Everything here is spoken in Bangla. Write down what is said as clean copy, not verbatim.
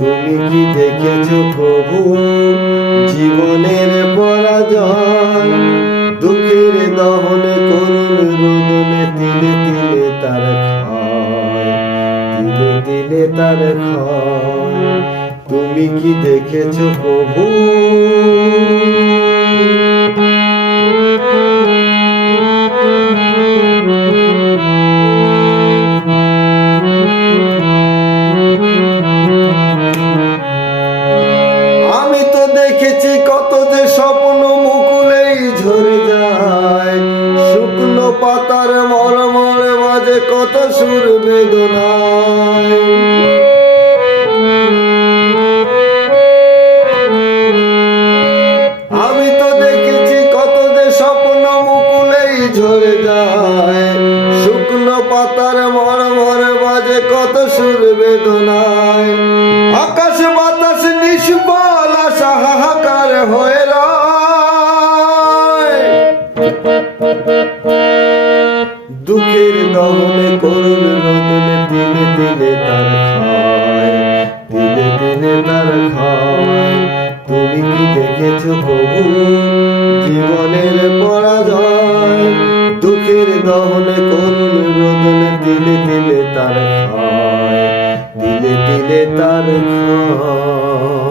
তুমি কি দেখেছো প্রভু জীবনের পরাজয়? দুঃখের দহনে করুণ রোদনে তিলে তিলে তার ক্ষয়, তিলে তিলে তার ক্ষয়। তুমি কি দেখেছো প্রভু? আমি তো দেখেছি কত যে স্বপ্ন মুকুলেই ঝরে যায়, শুকনো পাতার মরমরে বাজে কত সুর বেদনায়। আমি তো দেখেছি কত যে স্বপ্ন মুকুলেই ঝরে যায়, শুকনো পাতার মরমরে বাজে কত সুর বেদনায়। আকাশ বাতাস নিষ্ফল আশা হাহাকার হয়ে রয়, দুঃখের দহনে করুণ রোদনে দিলে দিলে তার ক্ষয়, দিলে দিলে তার ক্ষয়। তুমি কি দেখেছো প্রভু জীবনের পরাজয়? দুঃখের দহনে করুণ রোদনে দিলে দিলে তার ক্ষয়, দিলে দিলে তার ক্ষয়।